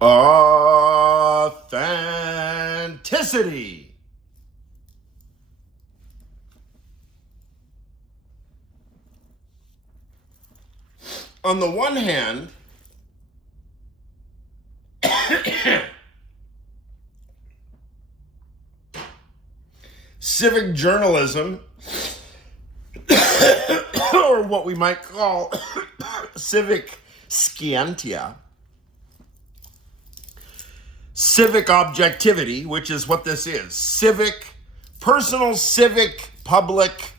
Authenticity. On the one hand, civic journalism, or what we might call civic scientia, civic objectivity, which is what this is, personal civic public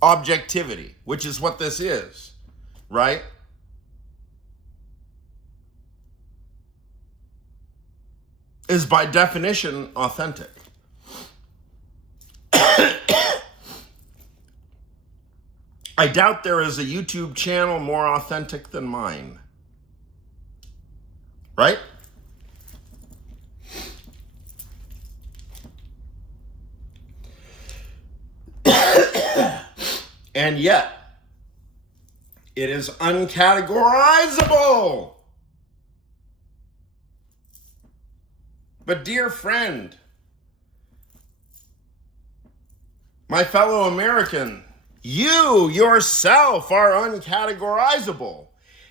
objectivity, which is what this is, right? Is by definition authentic. I doubt there is a YouTube channel more authentic than mine. Right? And yet, it is uncategorizable. But dear friend, my fellow American, you yourself are uncategorizable.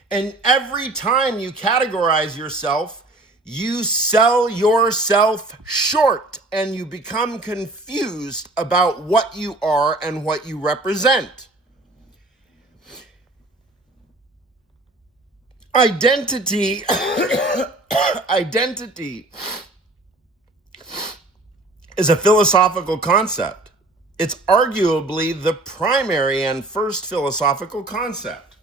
And every time you categorize yourself, you sell yourself short and you become confused about what you are and what you represent. Identity is a philosophical concept. It's arguably the primary and first philosophical concept.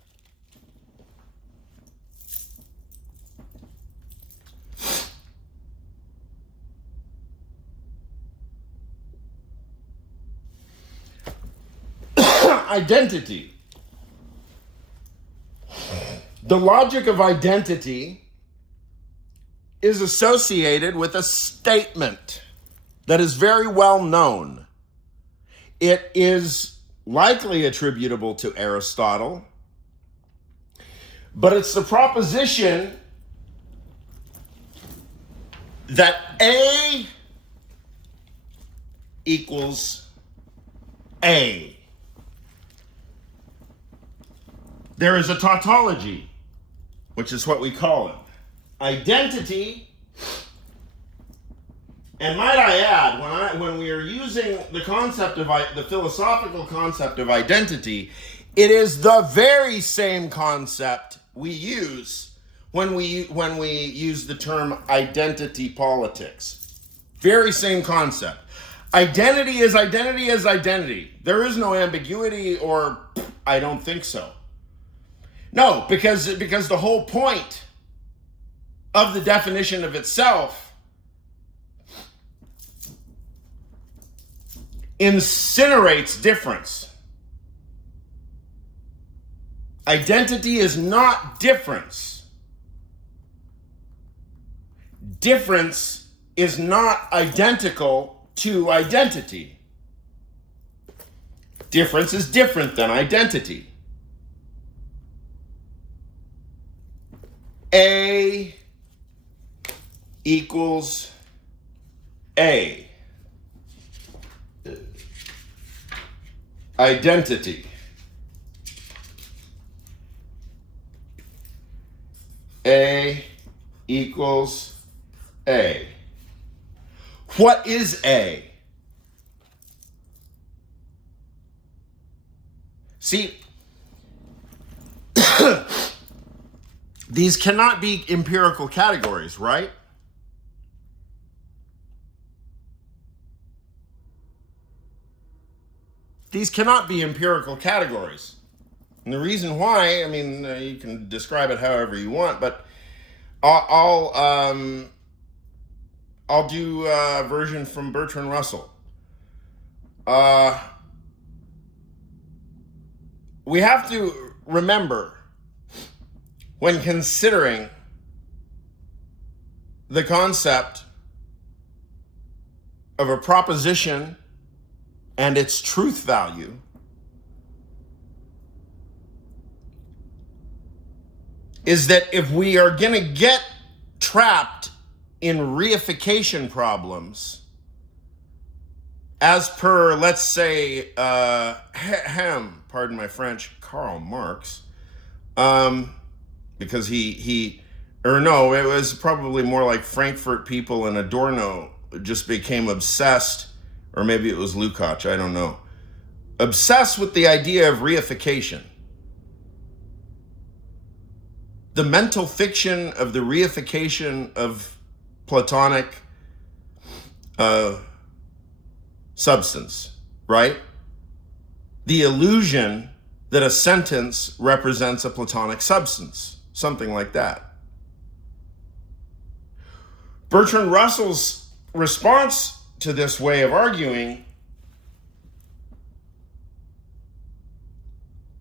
Identity. The logic of identity is associated with a statement that is very well known. It is likely attributable to Aristotle, but it's the proposition that A equals A. There is a tautology, which is what we call it. Identity, and might I add, when we are using the concept of the philosophical concept of identity, it is the very same concept we use when we use the term identity politics. Very same concept. Identity is identity is identity. There is no ambiguity, or I don't think so. No, because the whole point of the definition of itself incinerates difference. Identity is not difference. Difference is not identical to identity. Difference is different than identity. A equals A. Identity. A equals A. What is A? See, these cannot be empirical categories, right? These cannot be empirical categories. And the reason why, I mean, you can describe it however you want, but I'll do a version from Bertrand Russell. We have to remember, when considering the concept of a proposition and its truth value, is that if we are going to get trapped in reification problems, as per, let's say, pardon my French, Karl Marx, because it was probably more like Frankfurt people and Adorno just became obsessed, or maybe it was Lukács, I don't know, obsessed with the idea of reification. The mental fiction of the reification of Platonic substance, right? The illusion that a sentence represents a Platonic substance, something like that. Bertrand Russell's response to this way of arguing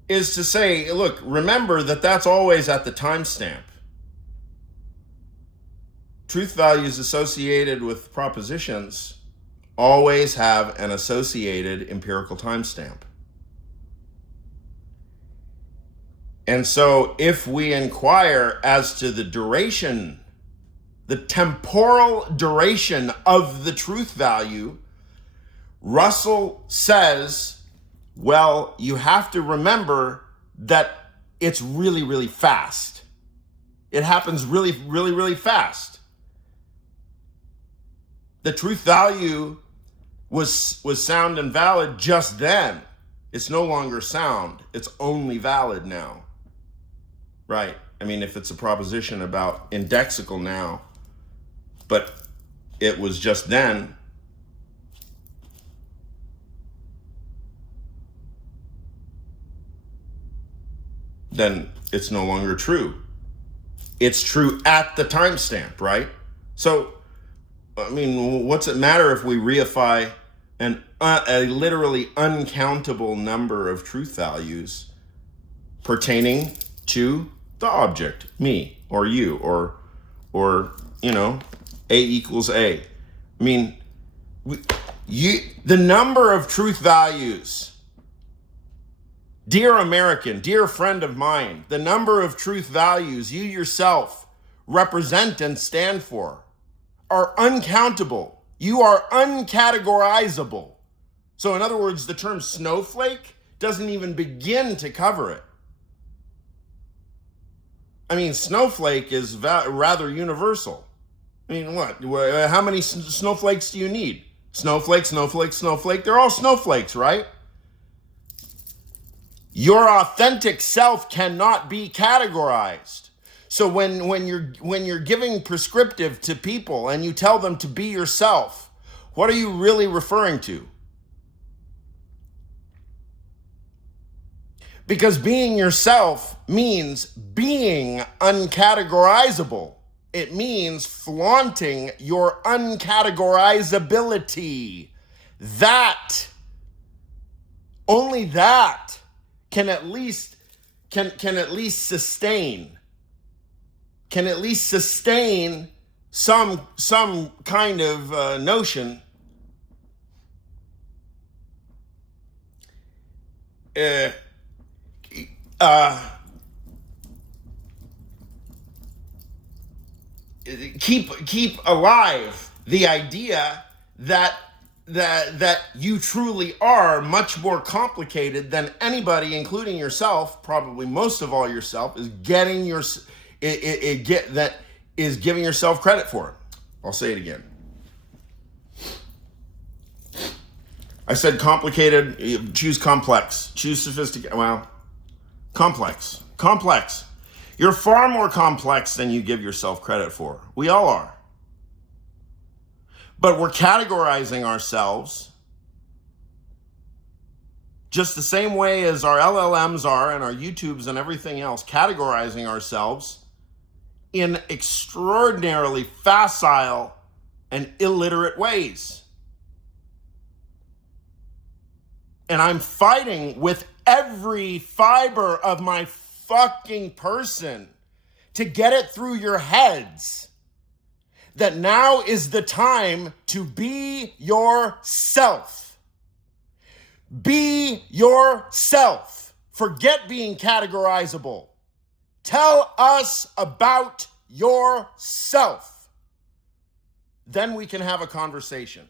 is to say, look, remember that that's always at the timestamp. Truth values associated with propositions always have an associated empirical timestamp. And so if we inquire as to the duration, the temporal duration of the truth value, Russell says, well, you have to remember that it's really, really fast. It happens really, really, really fast. The truth value was sound and valid just then. It's no longer sound. It's only valid now. Right. I mean, if it's a proposition about indexical now, but it was just then, then it's no longer true. It's true at the timestamp, right? So, I mean, what's it matter if we reify a literally uncountable number of truth values pertaining to the object, me or you, or A equals A. I mean, the number of truth values, dear American, dear friend of mine, the number of truth values you yourself represent and stand for are uncountable. You are uncategorizable. So in other words, the term snowflake doesn't even begin to cover it. I mean, snowflake is rather universal. I mean, what? How many snowflakes do you need? Snowflake, snowflake, snowflake. They're all snowflakes, right? Your authentic self cannot be categorized. So when you're giving prescriptive to people and you tell them to be yourself, what are you really referring to? Because being yourself means being uncategorizable. It means flaunting your uncategorizability. Only that can at least sustain some kind of notion keep alive the idea that you truly are much more complicated than anybody, including yourself, probably most of all yourself, is giving yourself credit for. I'll say it again. I said complicated, choose complex, choose sophisticated, well, complex. You're far more complex than you give yourself credit for. We all are. But we're categorizing ourselves just the same way as our LLMs are and our YouTubes and everything else, categorizing ourselves in extraordinarily facile and illiterate ways. And I'm fighting with every fiber of my fucking person to get it through your heads that now is the time to be yourself. Be yourself. Forget being categorizable. Tell us about yourself. Then we can have a conversation.